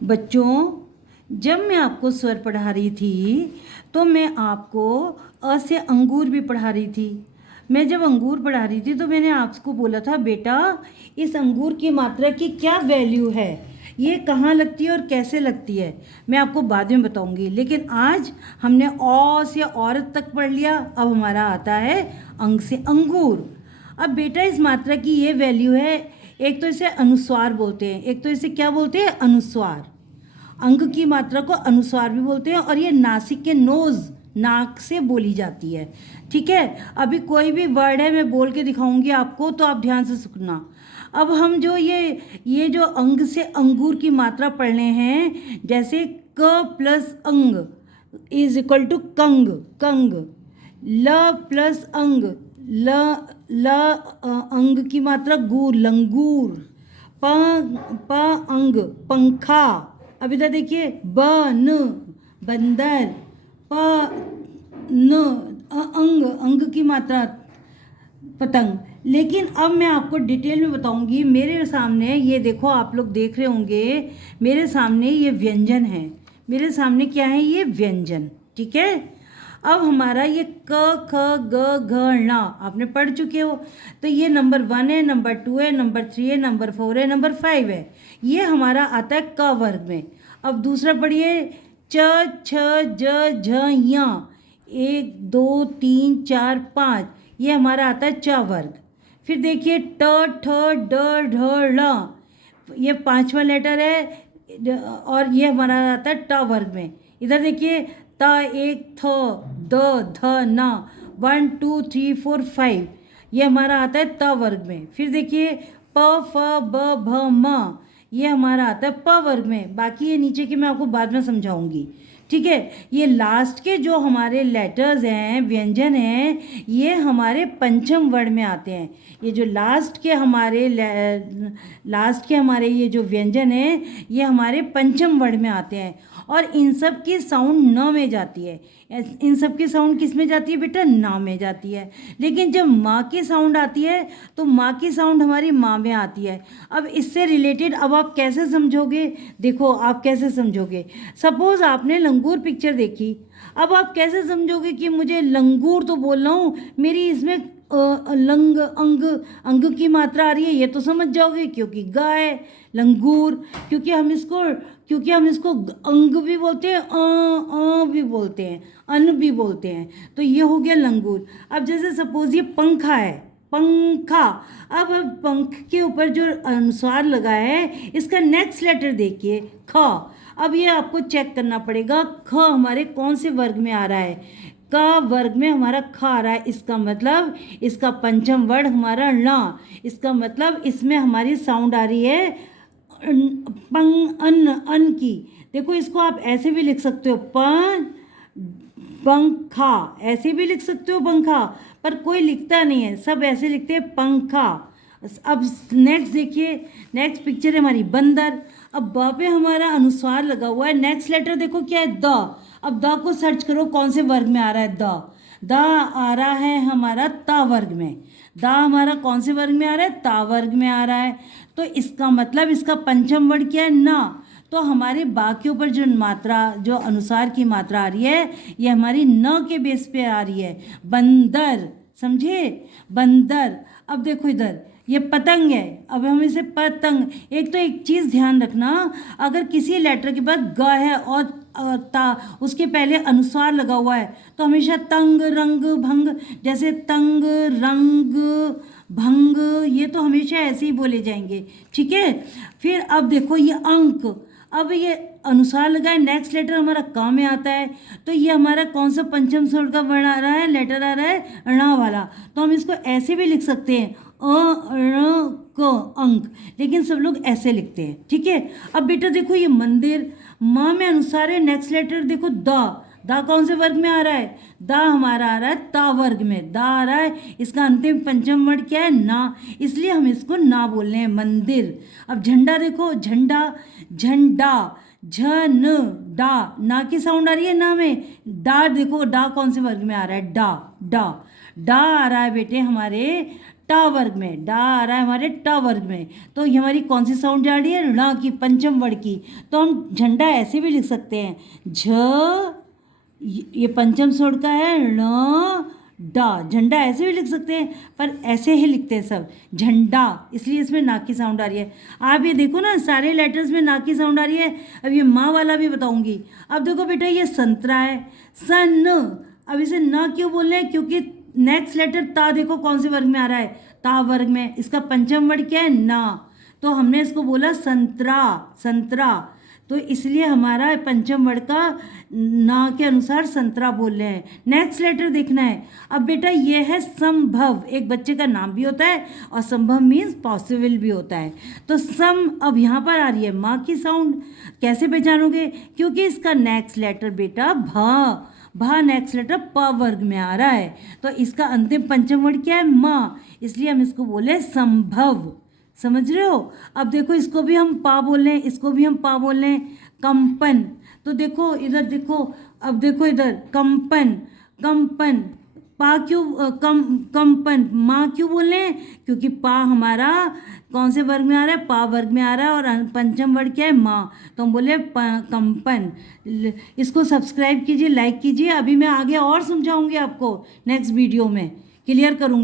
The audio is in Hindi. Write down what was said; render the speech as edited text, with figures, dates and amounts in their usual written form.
बच्चों, जब मैं आपको स्वर पढ़ा रही थी तो मैं आपको अ से अंगूर भी पढ़ा रही थी। मैं जब अंगूर पढ़ा रही थी तो मैंने आपको बोला था बेटा इस अंगूर की मात्रा की क्या वैल्यू है, ये कहाँ लगती है और कैसे लगती है, मैं आपको बाद में बताऊंगी। लेकिन आज हमने औ से औरत तक पढ़ लिया, अब हमारा आता है अंग से अंगूर। अब बेटा इस मात्रा की ये वैल्यू है, एक तो इसे अनुस्वार बोलते हैं, एक तो इसे क्या बोलते हैं, अनुस्वार। अंग की मात्रा को अनुस्वार भी बोलते हैं और ये नासिक के नोज, नाक से बोली जाती है। ठीक है, अभी कोई भी वर्ड है मैं बोल के दिखाऊंगी आपको, तो आप ध्यान से सुनना। अब हम जो ये जो अंग से अंगूर की मात्रा पढ़ने हैं, जैसे क प्लस अंग इज इक्वल टू कंग, कंग। ल प्लस अंग, ल ल अंग की मात्रा गूर, लंगूर। प अंग, पंखा। अब इधर देखिए, ब न बंदर। प न अंग, अंग की मात्रा पतंग। लेकिन अब मैं आपको डिटेल में बताऊंगी। मेरे सामने ये देखो, आप लोग देख रहे होंगे, मेरे सामने ये व्यंजन है। मेरे सामने क्या है, ये व्यंजन। ठीक है, अब हमारा ये क ख ग घ ण आपने पढ़ चुके हो। तो ये नंबर 1 है, नंबर 2 है, नंबर 3 है, नंबर 4 है, नंबर 5 है। ये हमारा आता है क वर्ग में। अब दूसरा पढ़िए, च छ ज झ य 1 2 3 4 5, ये हमारा आता है च वर्ग। फिर देखिए ट ठ ड ढ ळ, ये 5वां लेटर है और ये हमारा आता है ट वर्ग में। इधर देखिए त एक थ द ध न 1 2 3 4 5, ये हमारा आता है त वर्ग में। फिर देखिए प फ ब भ म, ये हमारा आता है प वर्ग में। बाकी ये नीचे की मैं आपको बाद में समझाऊंगी। ठीक है, ये लास्ट के जो हमारे लेटर्स हैं, व्यंजन हैं, ये हमारे पंचम वर्ण में आते हैं। ये जो लास्ट के हमारे ये जो व्यंजन हैं, ये हमारे पंचम वर्ण में आते हैं और इन सब की साउंड न में जाती है। इन सब की साउंड किस में जाती है बेटा, ना में जाती है। लेकिन जब माँ की साउंड आती है तो माँ की साउंड हमारी माँ में आती है। अब इससे रिलेटेड अब आप कैसे समझोगे, देखो आप कैसे समझोगे। सपोज आपने लंगूर पिक्चर देखी, अब आप कैसे समझोगे कि मुझे लंगूर तो बोल रहा हूँ, मेरी इसमें लंग अंग अंग की मात्रा आ रही है, ये तो समझ जाओगे क्योंकि गाय लंगूर, क्योंकि हम इसको अंग भी बोलते हैं, भी बोलते हैं, अन भी बोलते हैं। तो ये हो गया लंगूर। अब जैसे सपोज ये पंखा है, पंखा। अब पंख के ऊपर जो अनुस्वार लगा है, इसका नेक्स्ट लेटर देखिए, ख। अब ये आपको चेक करना पड़ेगा, ख हमारे कौन से वर्ग में आ रहा है। क वर्ग में हमारा ख आ रहा है, इसका मतलब इसका पंचम वर्ण हमारा ण। इसका मतलब इसमें हमारी साउंड आ रही है पंग अन की। देखो इसको आप ऐसे भी लिख सकते हो, पंखा, ऐसे भी लिख सकते हो पंखा, पर कोई लिखता नहीं है, सब ऐसे लिखते हैं पंखा। अब नेक्स्ट देखिए, नेक्स्ट पिक्चर है हमारी बंदर। अब ब पे हमारा अनुस्वार लगा हुआ है, नेक्स्ट लेटर देखो क्या है, द। अब द को सर्च करो कौन से वर्ग में आ रहा है, द आ रहा है हमारा ता वर्ग में। द हमारा कौन से वर्ग में आ रहा है, ता वर्ग में आ रहा है। तो इसका मतलब इसका पंचम वर्ण क्या है, ना। तो हमारे बा के ऊपर जो मात्रा, जो अनुसार की मात्रा आ रही है, ये हमारी न के बेस पे आ रही है, बंदर। समझे, बंदर। अब देखो इधर ये पतंग है, अब हम इसे पतंग। एक तो एक चीज़ ध्यान रखना, अगर किसी लेटर के बाद ग है और ता उसके पहले अनुस्वार लगा हुआ है, तो हमेशा तंग रंग भंग, जैसे तंग रंग भंग, ये तो हमेशा ऐसे ही बोले जाएंगे। ठीक है, फिर अब देखो ये अंक। अब ये अनुसार लगा है, नेक्स्ट लेटर हमारा क में आता है, तो ये हमारा कौन सा पंचम स्वर का वर्ण आ रहा है, लेटर आ रहा है ण वाला। तो हम इसको ऐसे भी लिख सकते हैं, क अंक, लेकिन सब लोग ऐसे लिखते हैं। ठीक है, अब बेटा देखो ये मंदिर, माँ में अनुसार है, नेक्स्ट लेटर देखो दा कौन से वर्ग में आ रहा है, दा हमारा आ रहा है ता वर्ग में, दा आ रहा है, इसका अंतिम पंचम वर्ण क्या है, ना, इसलिए हम इसको ना बोल रहे हैं, मंदिर। अब झंडा देखो, झंडा, झंडा, झन डा, ना की साउंड आ रही है ना में, डा देखो, डा कौन से वर्ग में आ रहा है, डा डा डा आ रहा है बेटे हमारे टा वर्ग में, डा आ रहा है हमारे टा वर्ग में, तो ये हमारी कौन सी साउंड जा रही है, ण की, पंचम वर्ग की। तो हम झंडा ऐसे भी लिख सकते हैं, झ, ये पंचम स्वर का है, ण डा, झंडा ऐसे भी लिख सकते हैं, पर ऐसे ही लिखते हैं सब, झंडा, इसलिए इसमें ना की साउंड आ रही है। आप ये देखो ना, सारे लेटर्स में ना की साउंड आ रही है। अब ये माँ वाला भी बताऊंगी। अब देखो बेटा, ये संतरा है, सन, अब इसे ना क्यों बोल रहे हैं, क्योंकि नेक्स्ट लेटर ता देखो कौन से वर्ग में आ रहा है, ता वर्ग में। इसका पंचम वर्ग क्या है, ना, तो हमने इसको बोला संतरा, संतरा, तो इसलिए हमारा पंचम वर्ग का ना के अनुसार संतरा बोल रहे हैं। नेक्स्ट लेटर देखना है। अब बेटा ये है संभव, एक बच्चे का नाम भी होता है और संभव मीन्स पॉसिबल भी होता है। तो सम अब यहाँ पर आ रही है माँ की साउंड, कैसे पहचानोगे, क्योंकि इसका नेक्स्ट लेटर बेटा भा नेक्स्ट लेटर प वर्ग में आ रहा है, तो इसका अंतिम पंचम वर्ग क्या है, माँ, इसलिए हम इसको बोले संभव। समझ रहे हो। अब देखो इसको भी हम पा बोल रहे हैं, इसको भी हम पा बोल रहे हैं, कंपन। तो देखो इधर देखो, अब देखो इधर, कंपन, कंपन, पा क्यों, कंपन, माँ क्यों बोल रहे हैं, क्योंकि पा हमारा कौन से वर्ग में आ रहा है, पा वर्ग में आ रहा है, और पंचम वर्ग क्या है, माँ, तो हम बोले कंपन। इसको सब्सक्राइब कीजिए, लाइक कीजिए। अभी मैं आगे और समझाऊंगी आपको, नेक्स्ट वीडियो में क्लियर करूँगी।